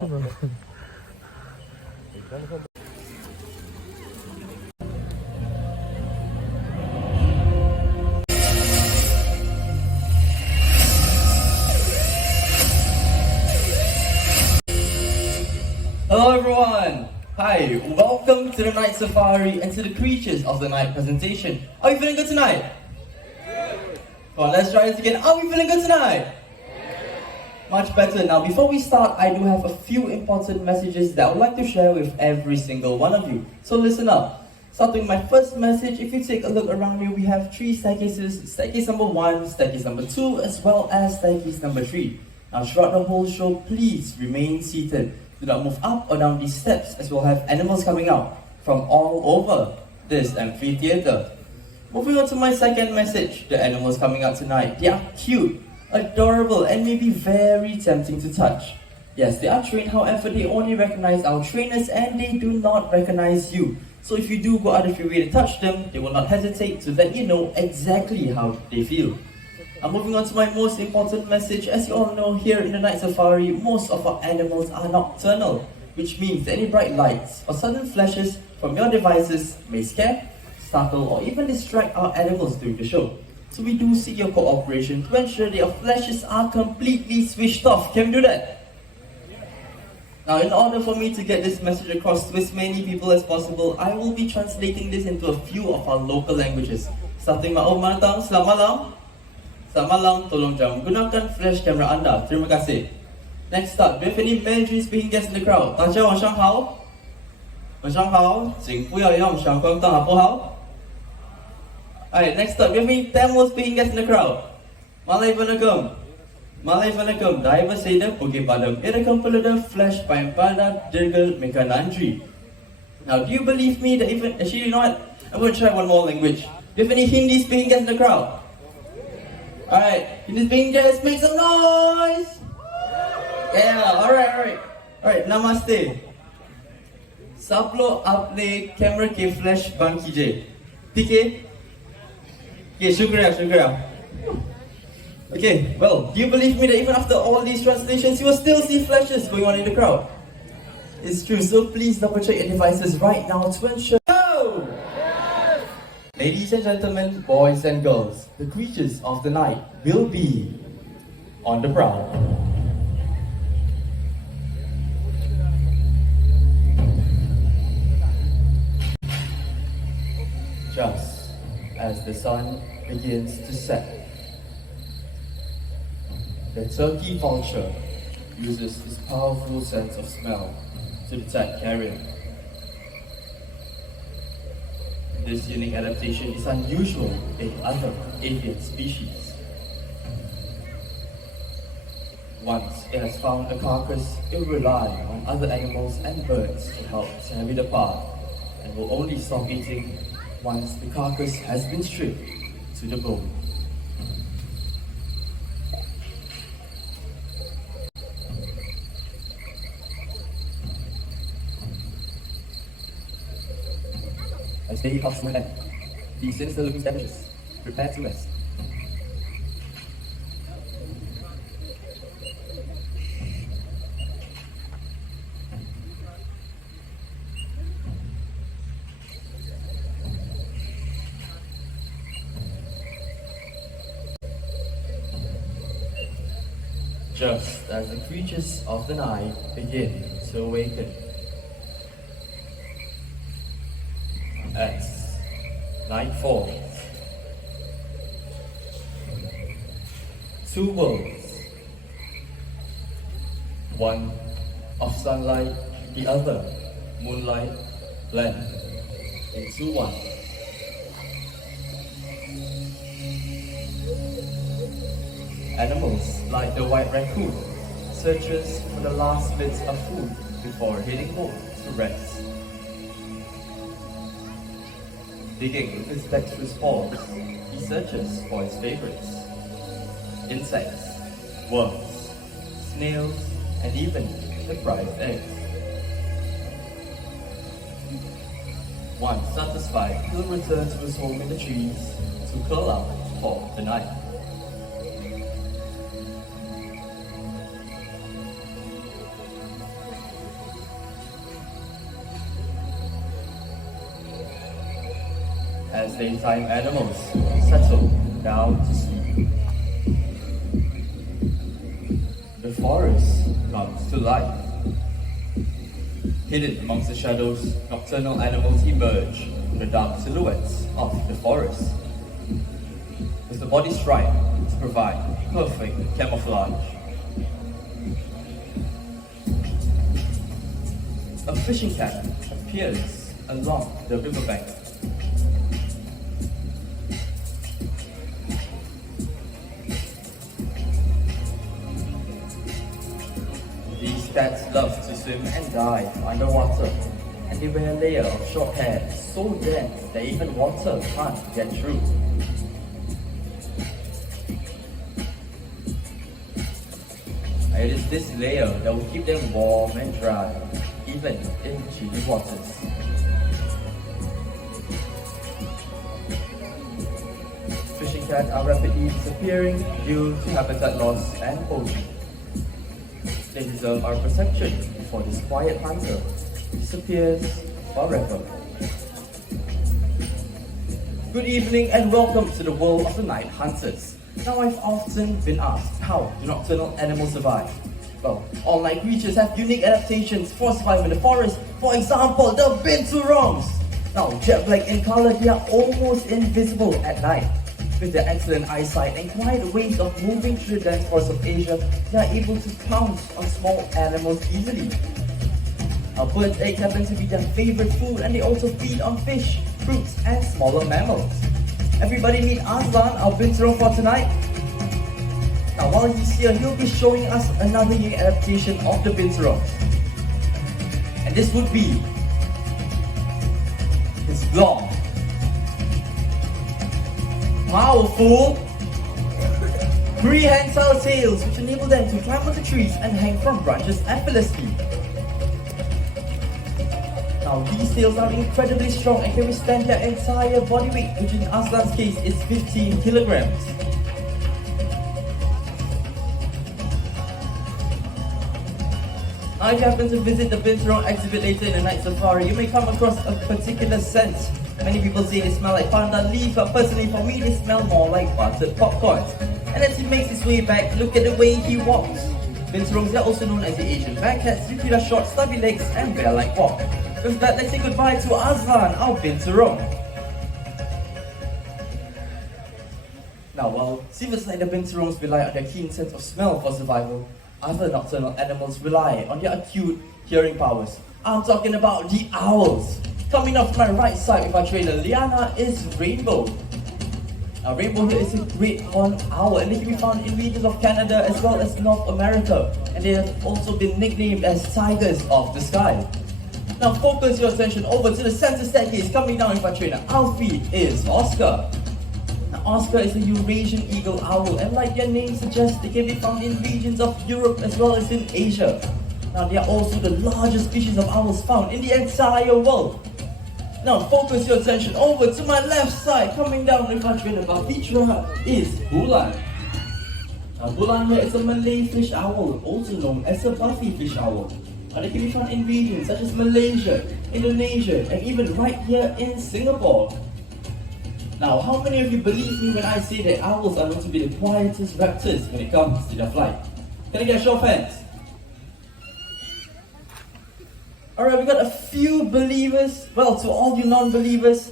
Hello everyone! Hi, welcome to the night safari and to the creatures of the night presentation. Are you feeling good tonight? Come on, let's try this again. Are we feeling good tonight? Much better. Now, before we start, I do have a few important messages that I would like to share with every single one of you. So listen up. Starting my first message, if you take a look around me, we have 3 staircases. Staircase number 1, staircase number 2, as well as staircase number 3. Now, throughout the whole show, please remain seated. Do not move up or down these steps, as we'll have animals coming out from all over this amphitheater. Moving on to my second message, the animals coming out tonight, they are cute, adorable, and maybe very tempting to touch. Yes, they are trained, however, they only recognize our trainers and they do not recognize you. So if you do go out of your way to touch them, they will not hesitate to let you know exactly how they feel. I'm moving on to my most important message. As you all know, here in the night safari, most of our animals are nocturnal, which means any bright lights or sudden flashes from your devices may scare, startle, or even distract our animals during the show. So we do seek your cooperation to ensure that your flashes are completely switched off. Can we do that? Now, in order for me to get this message across to as many people as possible, I will be translating this into a few of our local languages. Starting my own mother tongue, selamat malam. Selamat malam, tolong jangan gunakan flash camera anda. Terima kasih. Next up, do you have any Mandarin speaking guests in the crowd? 大家晚上好。晚上好，请不要用闪光灯好不好？ Alright, next up, do you have any Tamil speaking guests in the crowd? Malay vanakkam. Malay vanakkam. Daiva seda puge padam. Irakam pelada flash pada dirgal meka nandri. Now, do you believe me that even actually, you know what? I'm going to try one more language. Do you have any Hindi speaking guests in the crowd? Alright, Hindi speaking guests, make some noise! Yeah, alright, namaste. सब लोग अपने camera के flash बंद कीजिए, ठीक है? Okay, shukriya. Okay, well, do you believe me that even after all these translations, you will still see flashes going on in the crowd? It's true, so please double check your devices right now to ensure. Oh! Ladies and gentlemen, boys and girls, the creatures of the night will be on the prowl. Just as the sun begins to set, the turkey vulture uses his powerful sense of smell to detect carrion. This unique adaptation is unusual in other avian species. Once it has found a carcass, it will rely on other animals and birds to help tear it apart, and will only stop eating once the carcass has been stripped to the bone. As day comes to an end, the sinister-looking savages prepare to rest. Just as the creatures of the night begin to awaken. As night falls, 2 worlds, one of sunlight, the other moonlight, blend into one. Animals like the white raccoon searches for the last bits of food before heading home to rest. Digging with his dexterous paws, he searches for his favorites: insects, worms, snails, and even the fried eggs. Once satisfied, he'll return to his home in the trees to curl up for the night. as daytime animals settle down to sleep. The forest comes to life. Hidden amongst the shadows, nocturnal animals emerge from the dark silhouettes of the forest, with the body striped to provide perfect camouflage. A fishing cat appears along the riverbank. These cats love to swim and dive underwater, and they wear a layer of short hair so dense that even water can't get through. It is this layer that will keep them warm and dry, even in chilly waters. Fishing cats are rapidly disappearing due to habitat loss and poaching. They deserve our protection before this quiet hunter disappears forever. Good evening and welcome to the world of the night hunters. Now, I've often been asked, how do nocturnal animals survive? Well, all night creatures have unique adaptations for survival in the forest. For example, the binturongs. Now, jet black in color, they are almost invisible at night. With their excellent eyesight and quiet ways of moving through the dense forests of Asia, they are able to pounce on small animals easily. Now, birds' eggs happen to be their favorite food, and they also feed on fish, fruits, and smaller mammals. Everybody meet Azlan, our binturong for tonight. Now, while he's here, he'll be showing us another unique adaptation of the binturongs. And this would be his long, powerful, prehensile tails, which enable them to climb onto trees and hang from branches effortlessly. Now, these tails are incredibly strong and can withstand their entire body weight, which in Aslan's case is 15 kilograms. Now, if you happen to visit the binturong exhibit later in the night safari, you may come across a particular scent. Many people say they smell like pandan leaf, but personally for me they smell more like buttered popcorn. And as he makes his way back, look at the way he walks. Binturongs are also known as the Asian bearcats due to their short stubby legs and bear-like walk. With that, let's say goodbye to Azlan, our binturong. Now, while seavers like the binturongs rely on their keen sense of smell for survival, other nocturnal animals rely on their acute hearing powers. I'm talking about the owls. Coming off my right side with our trainer Liana is Rainbow. Now, Rainbow here is a great horned owl, and they can be found in regions of Canada as well as North America, and they have also been nicknamed as tigers of the sky. Now, focus your attention over to the center staircase. Coming down with our trainer Alfie is Oscar. Now, Oscar is a Eurasian eagle owl, and like their name suggests, they can be found in regions of Europe as well as in Asia. Now, they are also the largest species of owls found in the entire world. Now, focus your attention over to my left side. Coming down with our trainer Bafitra is Bulan. Now, Bulan here is a Malay fish owl, also known as a Buffy fish owl. Now, they can be found in regions such as Malaysia, Indonesia, and even right here in Singapore. Now, how many of you believe me when I say that owls are known to be the quietest raptors when it comes to their flight? Can I get a show of hands? Alright, we got a few believers. Well, to all you non-believers,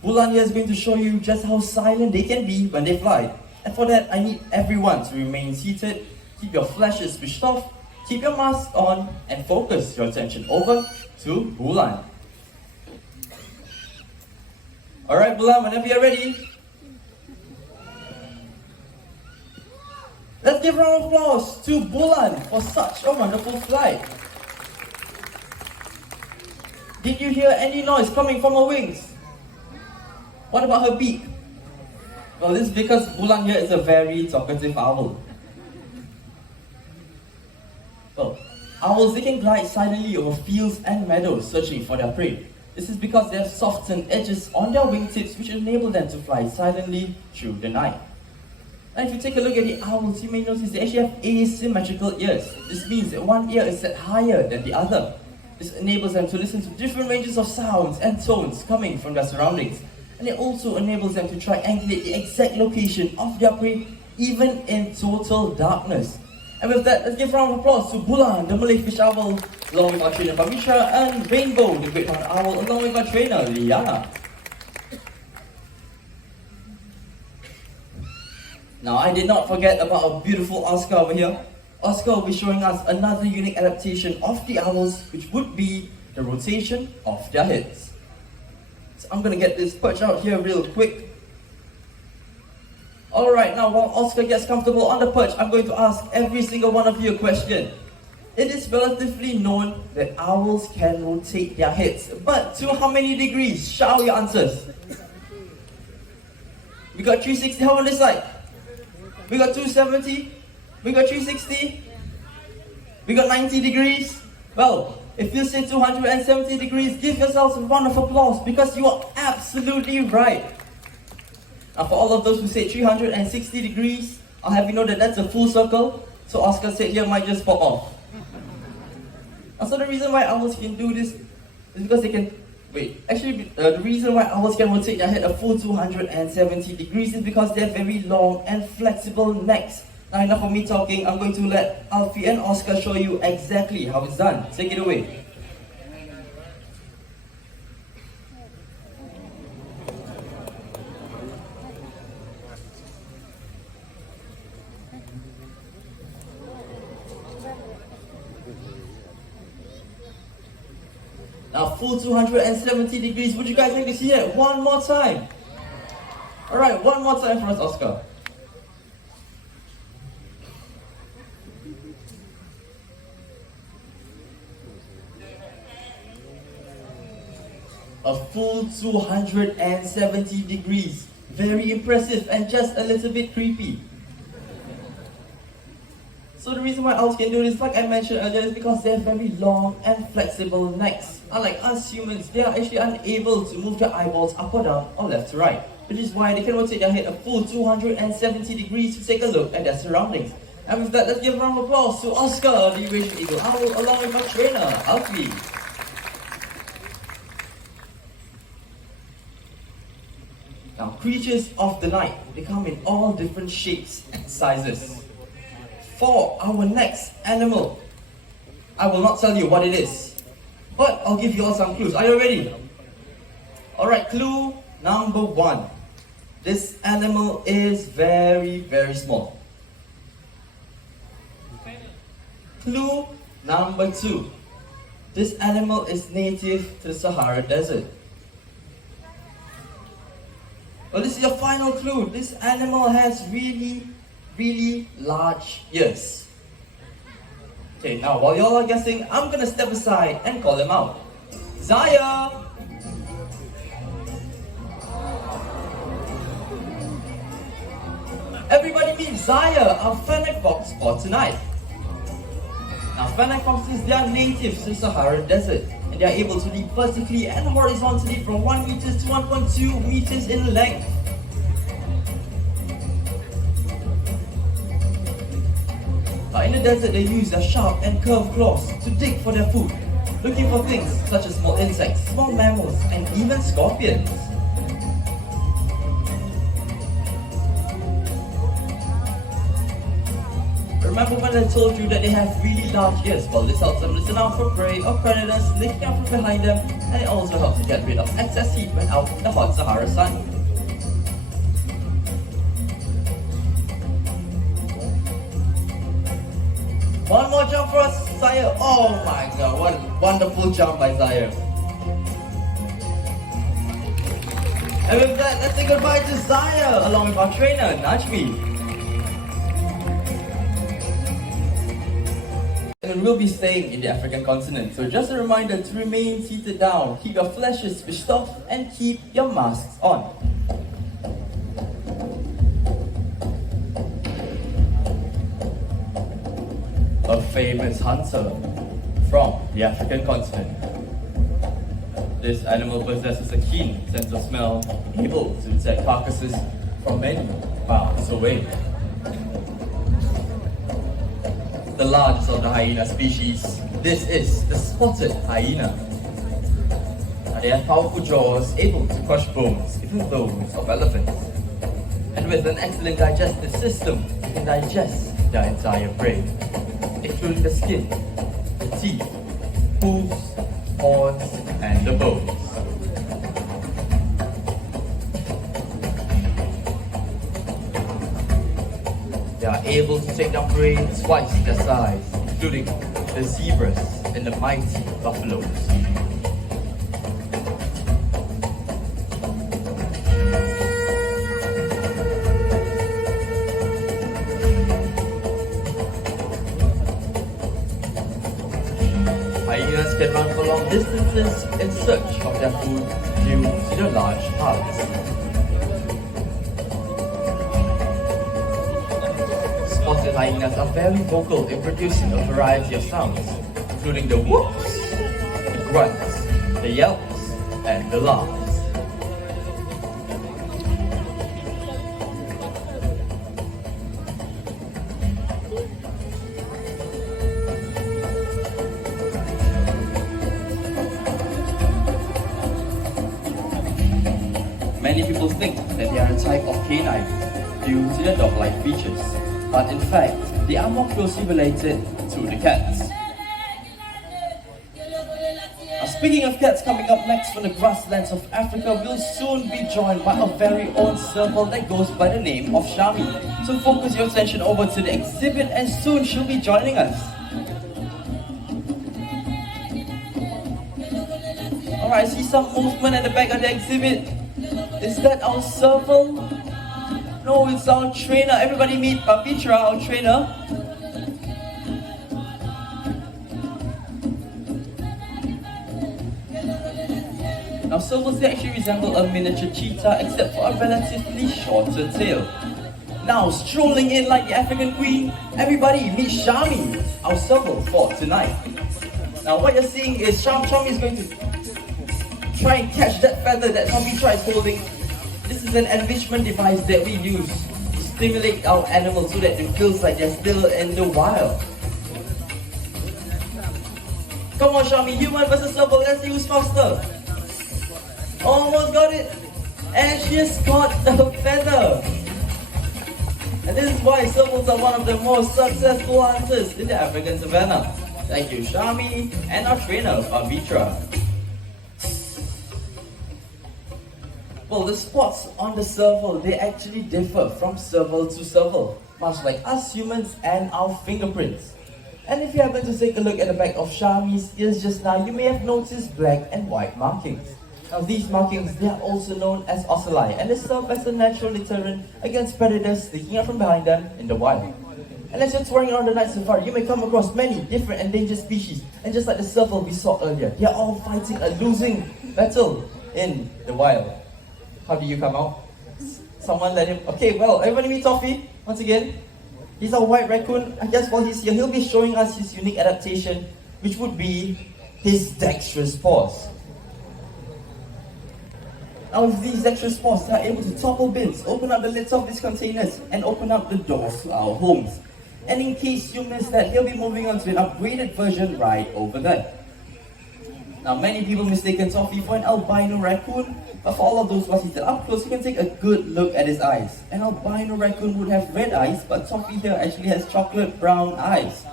Bulan here is going to show you just how silent they can be when they fly. And for that, I need everyone to remain seated, keep your flashes switched off, keep your mask on, and focus your attention over to Bulan. Alright, Bulan, whenever you're ready. Let's give a round of applause to Bulan for such a wonderful flight. Did you hear any noise coming from her wings? What about her beak? Well, this is because Bulan here is a very talkative owl. Well, owls, they can glide silently over fields and meadows searching for their prey. This is because they have softened edges on their wingtips which enable them to fly silently through the night. And if you take a look at the owls, you may notice they actually have asymmetrical ears. This means that one ear is set higher than the other. This enables them to listen to different ranges of sounds and tones coming from their surroundings. and it also enables them to triangulate the exact location of their prey even in total darkness. And with that, let's give a round of applause to Bulan, the Malay fish owl, along with our trainer Pamitra, and Rainbow, the great horned owl, along with our trainer Liana. Now, I did not forget about our beautiful Oscar over here. Oscar will be showing us another unique adaptation of the owls, which would be the rotation of their heads. So I'm gonna get this perch out here real quick. Alright, now while Oscar gets comfortable on the perch, I'm going to ask every single one of you a question. It is relatively known that owls can rotate their heads, but to how many degrees? Shout out your answers. We got 360, how on this side? We got 270? We got 360? We got 90 degrees? Well, if you say 270 degrees, give yourselves a round of applause because you are absolutely right. Now for all of those who say 360 degrees, I'll have you know that that's a full circle, so Oscar said here might just pop off. And so the reason why owls can do this is because they can, the reason why owls can rotate their head a full 270 degrees is because they have very long and flexible necks. Now enough of me talking, I'm going to let Alfie and Oscar show you exactly how it's done. Take it away. Now full 270 degrees, would you guys like to see it one more time? Alright, one more time for us, Oscar. A full 270 degrees. Very impressive and just a little bit creepy. So the reason why owls can do this, like I mentioned earlier, is because they have very long and flexible necks. Unlike us humans, they are actually unable to move their eyeballs up or down or left to right, which is why they can rotate their head a full 270 degrees to take a look at their surroundings. And with that, let's give a round of applause to Oscar, the Eurasian Eagle Owl, along with our trainer, Alfie. Now, creatures of the night, they come in all different shapes and sizes. For our next animal, I will not tell you what it is, but I'll give you all some clues. Are you ready? Alright, clue number 1. This animal is very, very small. Clue number 2. This animal is native to the Sahara Desert. Well, this is your final clue. This animal has really, really large ears. Okay, now while y'all are guessing, I'm gonna step aside and call him out. Zaya! Everybody meet Zaya, our fennec fox for tonight. Now, fennec foxes, they are native to the Sahara Desert, and they are able to leap vertically and horizontally from 1 meter to 1.2 meters in length. Now, in the desert, they use their sharp and curved claws to dig for their food, looking for things such as small insects, small mammals, and even scorpions. Remember when I told you that they have really large ears? Well, this helps them listen out for prey or predators sneaking out from behind them, and it also helps to get rid of excess heat when out in the hot Sahara sun. One more jump for us, Zaya. Oh my god, what a wonderful jump by Zaya. And with that, let's say goodbye to Zaya along with our trainer, Najmi. And we'll be staying in the African continent, so just a reminder to remain seated down, keep your flashes switched off, and keep your masks on. A famous hunter from the African continent. This animal possesses a keen sense of smell, able to detect carcasses from many miles away. The largest of the hyena species, this is the spotted hyena. They have powerful jaws able to crush bones, even those of elephants. And with an excellent digestive system, they can digest their entire prey, including the skin, the teeth, hooves, horns, and the bones. They are able to take down prey twice their size, including the zebras and the mighty buffaloes. Hyenas can run for long distances in search of their food due to their large hearts. Spotted hyenas are very vocal in producing a variety of sounds, including the whoops, the grunts, the yelps, and the laughs. Many people think that they are a type of canine due to their dog-like features, but in fact, they are more closely related to the cats. Now, speaking of cats, coming up next from the grasslands of Africa, we'll soon be joined by our very own serval that goes by the name of Shami. So focus your attention over to the exhibit and soon she'll be joining us. Alright, I see some movement at the back of the exhibit. Is that our serval? No, it's our trainer. Everybody meet Pavitra, our trainer. Now, servals actually resemble a miniature cheetah except for a relatively shorter tail. Now, strolling in like the African queen, everybody meet Shami, our serval for tonight. Now, what you're seeing is Shami is going to try and catch that feather that Pavitra is holding. This is an enrichment device that we use to stimulate our animals so that it feels like they're still in the wild. Come on, Shami, human versus serval, let's see who's faster. Almost got it. And she has got the feather. And this is why servals are one of the most successful hunters in the African savannah. Thank you, Shami, and our trainer, Pavitra. Well, the spots on the serval, they actually differ from serval to serval, much like us humans and our fingerprints. And if you happen to take a look at the back of Shami's ears just now, you may have noticed black and white markings. Now these markings, they are also known as ocelli, and they serve as a natural deterrent against predators sneaking out from behind them in the wild. And as you're touring around the night safari, you may come across many different endangered species, and just like the serval we saw earlier, they are all fighting a losing battle in the wild. How do you come out? Someone let him... Okay, well, everybody meet Toffee once again. He's a white raccoon. I guess while he's here, he'll be showing us his unique adaptation, which would be his dexterous paws. Now with these dexterous paws, they are able to topple bins, open up the lids of these containers, and open up the doors to our homes. And in case you missed that, he'll be moving on to an upgraded version right over there. Now many people mistaken Toffee for an albino raccoon, but for all of those who are seated up close, you can take a good look at his eyes. An albino raccoon would have red eyes, but Toffee here actually has chocolate brown eyes.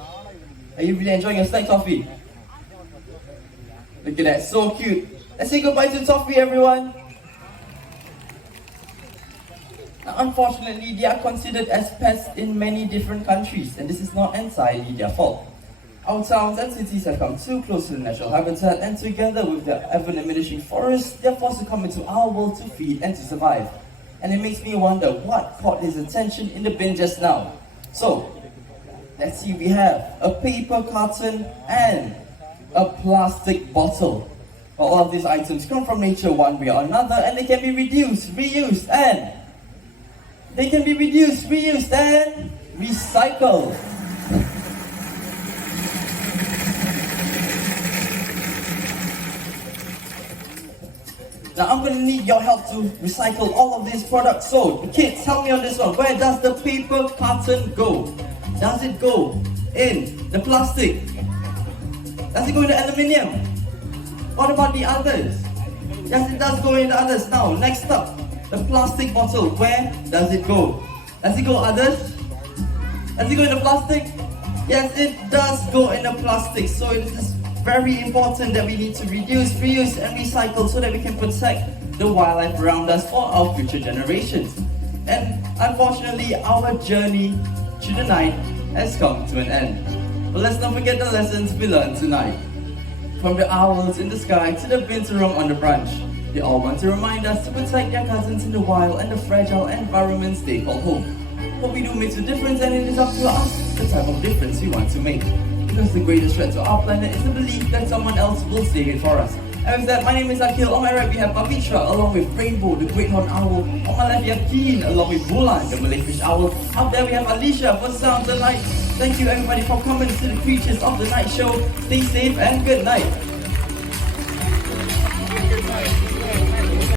Are you really enjoying your snack, Toffee? Look at that, so cute. Let's say goodbye to Toffee, everyone. Now, unfortunately, they are considered as pests in many different countries, and this is not entirely their fault. Our towns and cities have come too close to the natural habitat, and together with the ever-diminishing forests, they are forced to come into our world to feed and to survive. And it makes me wonder what caught his attention in the bin just now. So, let's see, we have a paper carton and a plastic bottle. All of these items come from nature one way or another, and they can be reduced, reused, and recycled. Now I'm going to need your help to recycle all of these products. So, kids, help me on this one. Where does the paper carton go? Does it go in the plastic? Does it go in the aluminium? What about the others? Yes, it does go in the others. Now, next up, the plastic bottle. Where does it go? Does it go others? Does it go in the plastic? Yes, it does go in the plastic. So it is very important that we need to reduce, reuse and recycle so that we can protect the wildlife around us for our future generations. And unfortunately, our journey through the night has come to an end. But let's not forget the lessons we learned tonight. From the owls in the sky to the binturong on the branch, they all want to remind us to protect their cousins in the wild and the fragile environments they call home. What we do makes a difference, and it is up to us the type of difference we want to make. Because the greatest threat to our planet is the belief that someone else will save it for us. And with that, my name is Akhil. On my right we have Pavitra along with Rainbow, the great horned owl. On my left we have Keen along with Bulan, the Malay fish owl. Up there we have Alicia for Sound of the Night. Thank you everybody for coming to the Creatures of the Night show. Stay safe and good night.